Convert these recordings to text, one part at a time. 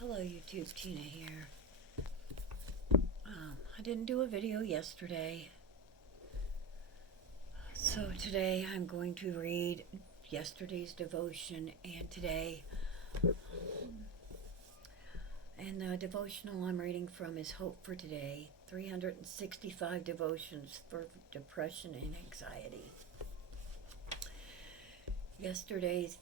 Hello YouTube, Tina here. I didn't do a video yesterday, so today I'm going to read yesterday's devotion and today. And the devotional I'm reading from is Hope for Today, 365 devotions for depression and anxiety. Yesterday's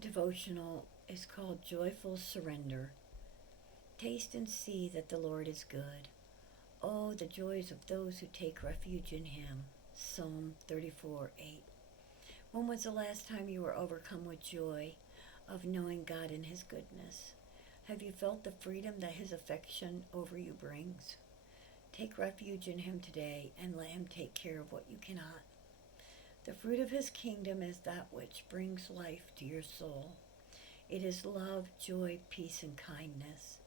devotional is called Joyful Surrender. Taste and see that the Lord is good. Oh, the joys of those who take refuge in Him. Psalm 34:8. When was the last time you were overcome with joy of knowing God and His goodness? Have you felt the freedom that His affection over you brings? Take refuge in Him today and let Him take care of what you cannot. The fruit of His kingdom is that which brings life to your soul. It is love, joy, peace, and kindness.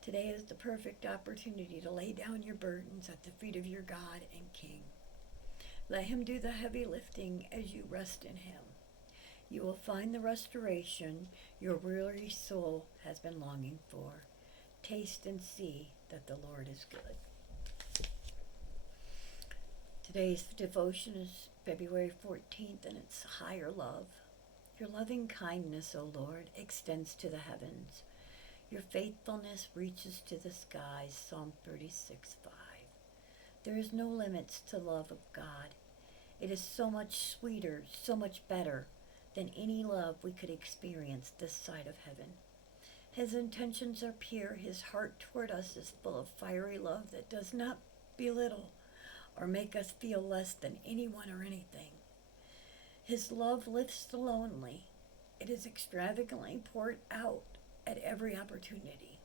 Today is the perfect opportunity to lay down your burdens at the feet of your God and King. Let Him do the heavy lifting as you rest in Him. You will find the restoration your weary soul has been longing for. Taste and see that the Lord is good. Today's devotion is February 14th, and it's Higher Love. Your loving kindness, O Lord, extends to the heavens. Your faithfulness reaches to the skies. Psalm 36:5. There is no limits to love of God. It is so much sweeter, so much better than any love we could experience this side of heaven. His intentions are pure. His heart toward us is full of fiery love that does not belittle or make us feel less than anyone or anything. His love lifts the lonely. It is extravagantly poured out at every opportunity.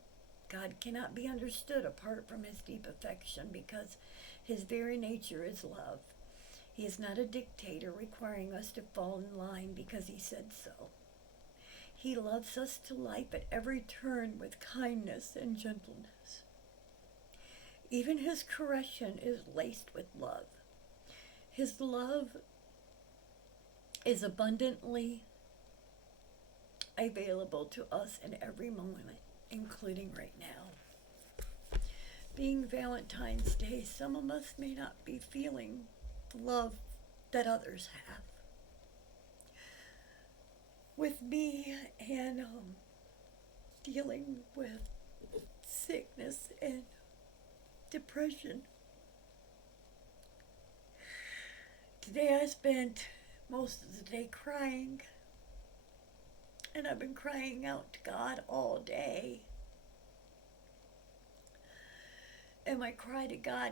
God cannot be understood apart from His deep affection because His very nature is love. He is not a dictator requiring us to fall in line because He said so. He loves us to life at every turn with kindness and gentleness. Even His correction is laced with love. His love is abundantly available to us in every moment, including right now. Being Valentine's Day, some of us may not be feeling the love that others have. With me and dealing with sickness and depression, today I spent most of the day crying. And I've been crying out to God all day. And my cry to God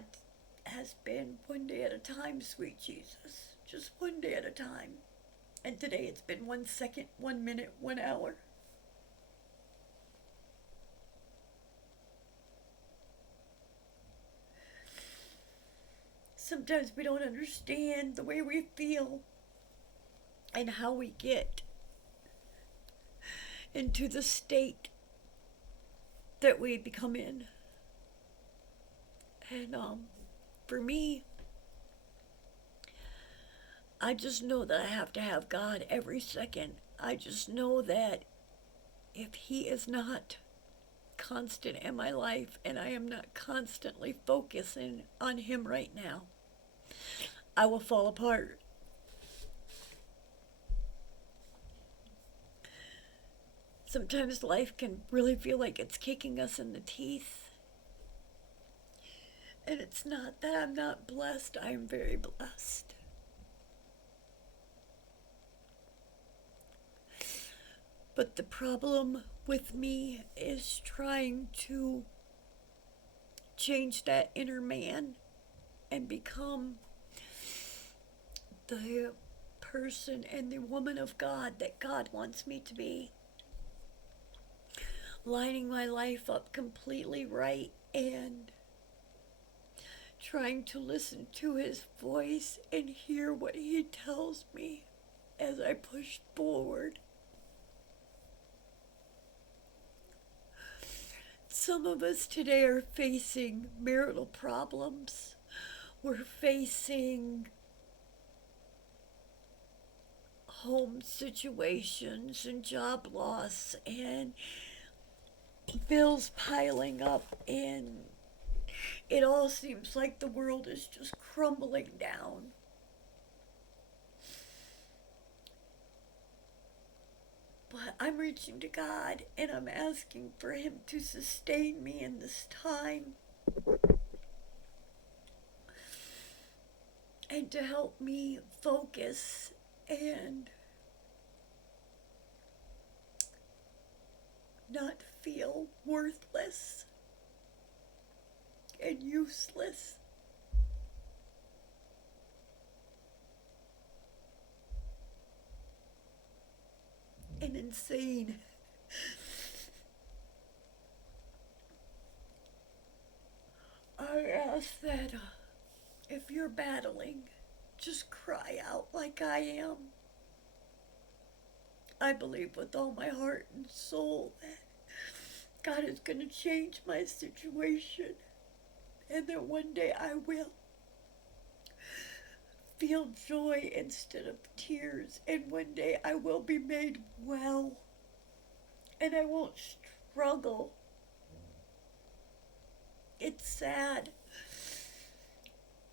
has been one day at a time, sweet Jesus. Just one day at a time. And today it's been 1 second, 1 minute, 1 hour. Sometimes we don't understand the way we feel and how we get into the state that we become in. And for me, I just know that I have to have God every second. I just know that if He is not constant in my life and I am not constantly focusing on Him right now, I will fall apart. Sometimes life can really feel like it's kicking us in the teeth. And it's not that I'm not blessed. I am very blessed. But the problem with me is trying to change that inner man and become the person and the woman of God that God wants me to be. Lining my life up completely right and trying to listen to His voice and hear what He tells me as I push forward. Some of us today are facing marital problems. We're facing home situations and job loss and bills piling up, and it all seems like the world is just crumbling down. But I'm reaching to God and I'm asking for Him to sustain me in this time and to help me focus and not feel worthless and useless. And insane. I ask that if you're battling, just cry out like I am. I believe with all my heart and soul that God is going to change my situation, and that one day I will feel joy instead of tears, and one day I will be made well, and I won't struggle. It's sad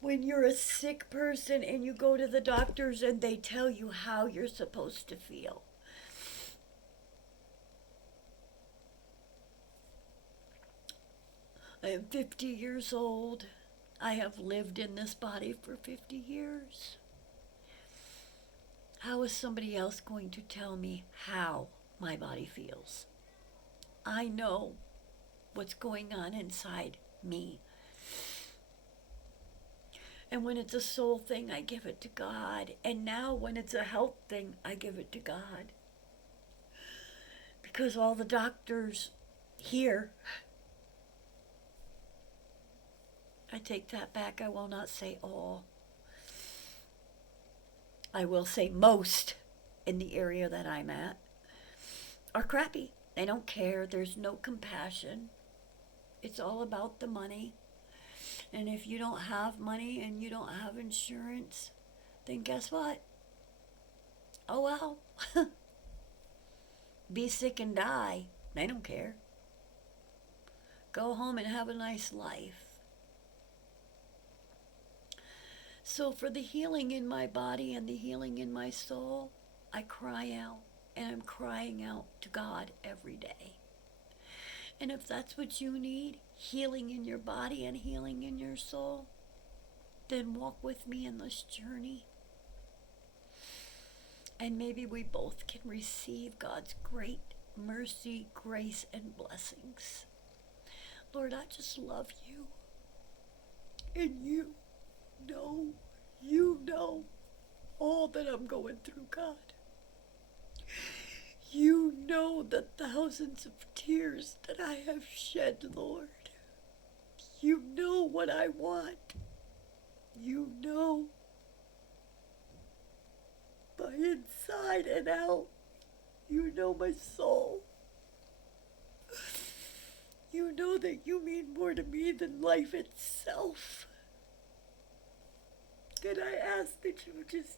when you're a sick person and you go to the doctors and they tell you how you're supposed to feel. I am 50 years old. I have lived in this body for 50 years. How is somebody else going to tell me how my body feels? I know what's going on inside me. And when it's a soul thing, I give it to God. And now when it's a health thing, I give it to God. Because all the doctors here, I take that back. I will not say all. I will say most in the area that I'm at are crappy. They don't care. There's no compassion. It's all about the money. And if you don't have money and you don't have insurance, then guess what? Oh well. Be sick and die. They don't care. Go home and have a nice life. So for the healing in my body and the healing in my soul, I cry out, and I'm crying out to God every day. And if that's what you need, healing in your body and healing in your soul, then walk with me in this journey. And maybe we both can receive God's great mercy, grace, and blessings. Lord, I just love you. And you know all that I'm going through, God. You know the thousands of tears that I have shed, Lord. You know what I want. You know my inside and out. You know my soul. You know that you mean more to me than life itself. And I ask that you just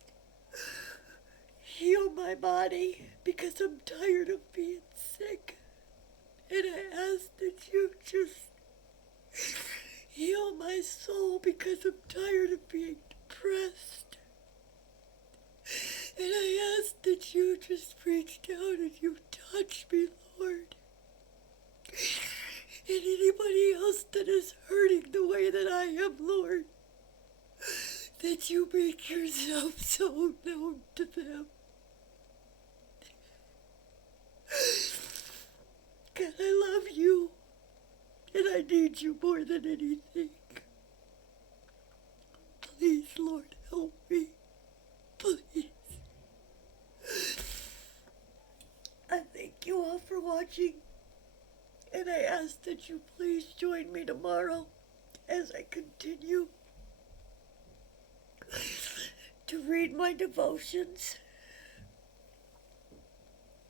heal my body because I'm tired of being sick. And I ask that you just heal my soul because I'm tired of being depressed. And I ask that you just reach down and you touch me, Lord. And anybody else that is hurting the way that I am, Lord, that you make yourself so known to them. God, I love you, and I need you more than anything. Please, Lord, help me. Please. I thank you all for watching, and I ask that you please join me tomorrow as I continue to read my devotions,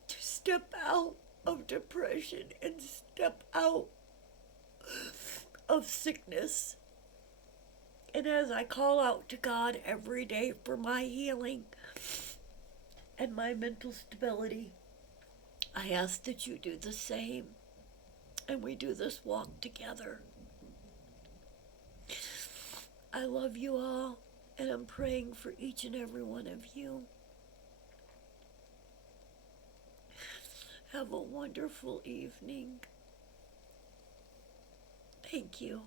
to step out of depression and step out of sickness. And as I call out to God every day for my healing and my mental stability, I ask that you do the same. and we do this walk together. I love you all, and I'm praying for each and every one of you. Have a wonderful evening. Thank you.